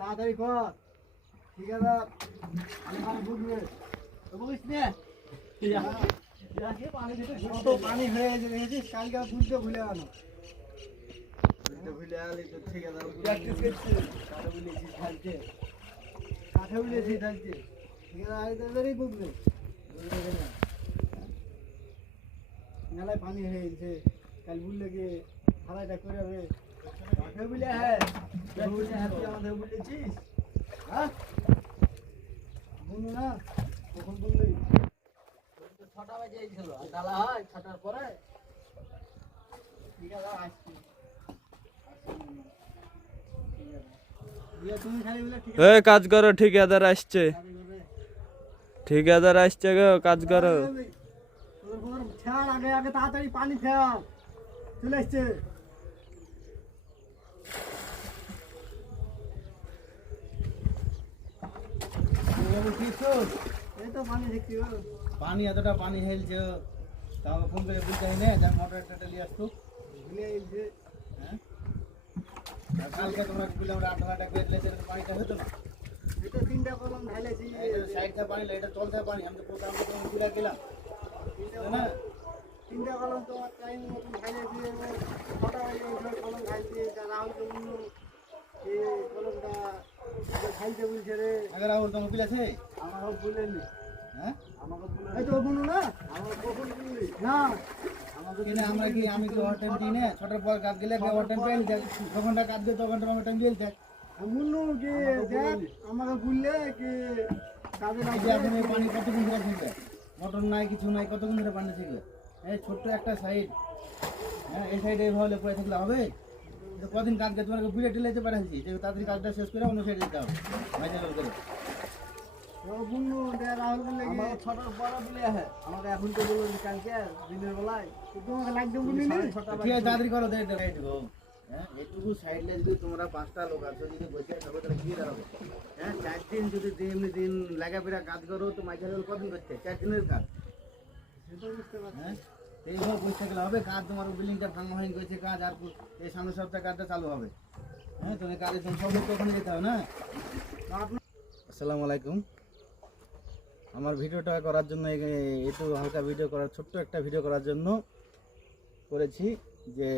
তাড়াতাড়ি কর ঠিক আছে আমি পানি বুঝবে তো বুঝিস না কত পানি হয়ে গেছে দেখেছিস কালকে বুঝতে ভুলে গেল ভুলে গেলি তো ঠিক আছে প্র্যাকটিস করছিস কাঠে বুঝেছিস ঢালছে ঠিক আছে আগে তাড়াতাড়ি বুঝবে মেলায় পানি হয়ে গেছে কাল বুঝলে কি হারাইটা করে যাবে কাঠে বুঝলে হ্যাঁ তুই আমাদের বুঝেছিস হ্যাঁ বুঝলো না কখন বুঝলি 6টা বাজে ছিল আর ডালা হয় 6টার পরে ঠিক আছে আসছি তুমি খালি বলে ঠিক এই কাজ করো, ঠিকাদার আসছে, ঠিকাদার আসছে গো, কাজ করো। ছাড় আগে আগে তাড়াতাড়ি পানি ফেল চলে আসছে এই তো পানি দেখছি পানি এতটা পানি হেলছে তা আমাকে ফোন করে বলতে হয় না যে মোটর একটা নিয়ে আসতো ভুলে গেছে হ্যাঁ আর কালকে তোমরা বললে আমরা 8 ঘন্টা করে দিলে পানিটা হতো না এটা 3টা কলম ঢালেছি সাইড থেকে পানি এটা চলতে পানি আমি তো প্রোগ্রাম করে তুলে গেলাম না 3টা কলম তোমার টাইম মতন ঢালেছি 6টা বাজে উঠে কলম ঢালছি রাহুল জন্য এই কলমটা খাইতে বলছে রে আগে রাহুল তোমার বিল আছে আমাকে বলেনি হ্যাঁ আমাকে বলে এই তো বলু না আমাকে কখন বললি না আমাকে কেন আমরা কি আমি তো ওভার টাইম দিই না 6টার পর কাজ গেলে ওভার টাইম পেয়ে যাই ঘন্টা কাজ দিয়ে 2 ঘন্টা ওভার টাইম দিয়ে দেখ মুন্নু কি দেখ আমাকে বললে কি কাজে এই যে এখন এই পানি কতক্ষণ ধরে থাকবে মোটর নাই কিছু নাই কতক্ষণ ধরে পানি থাকবে এই ছোট্ট একটা সাইড হ্যাঁ এই সাইডে এইভাবে পড়ে থাকলে হবে তো কদিন কাজ করে তোমাকে বুলেট লেতে পাঠাচ্ছি যে তাড়াতাড়ি কাজটা শেষ করে অন্য সাইডে যেতে হবে ভাইজাল করে মুন্নু দে রাহুল বললে কি আমাকে 6টার পরে বলে হ্যাঁ আমাকে এখন তো বললি কালকে দিনের বেলায় তোমাকে লাগবে বললি না 6টা ঠিক আছে তাড়াতাড়ি করো দে রাইট গো হ্যাঁ এটুকু সাইড লাইন যদি তোমরা 5টা লোক আছো যদি বসে থাকো তাহলে কি দাঁড়াবে হ্যাঁ 4 দিন যদি এমনি দিন লাগাপিরা কাজ করো তো মাইজাল কদিন করতে 4 দিনের কাজ সেটা বুঝতে পারছি হ্যাঁ এইভাবে বসে থাকলে হবে কাজ তোমার বিল্ডিংটা ভাঙা হয়ে গেছে কাজ আর এই সামনের সপ্তাহে কাজটা চালু হবে হ্যাঁ তুমি কাজের জন্য সব লোক ওখানে যেতে হবে না আসসালামু আলাইকুম আমার ভিডিওটা করার জন্য একটু হালকা ভিডিও করার ছোট্ট একটা ভিডিও করার জন্য করেছি যে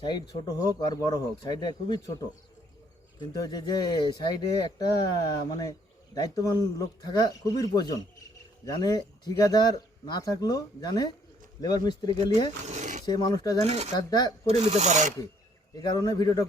সাইড ছোট হোক আর বড় হোক সাইডটা খুবই ছোট কিন্তু যে সাইডে একটা মানে দায়িত্ববান লোক থাকা খুবই প্রয়োজন জানে ঠিকাদার না থাকলেও জানে লেবার মিস্ত্রিকে নিয়ে সে মানুষটা জানে কাজটা করে নিতে পারে আর কি এই কারণে ভিডিওটা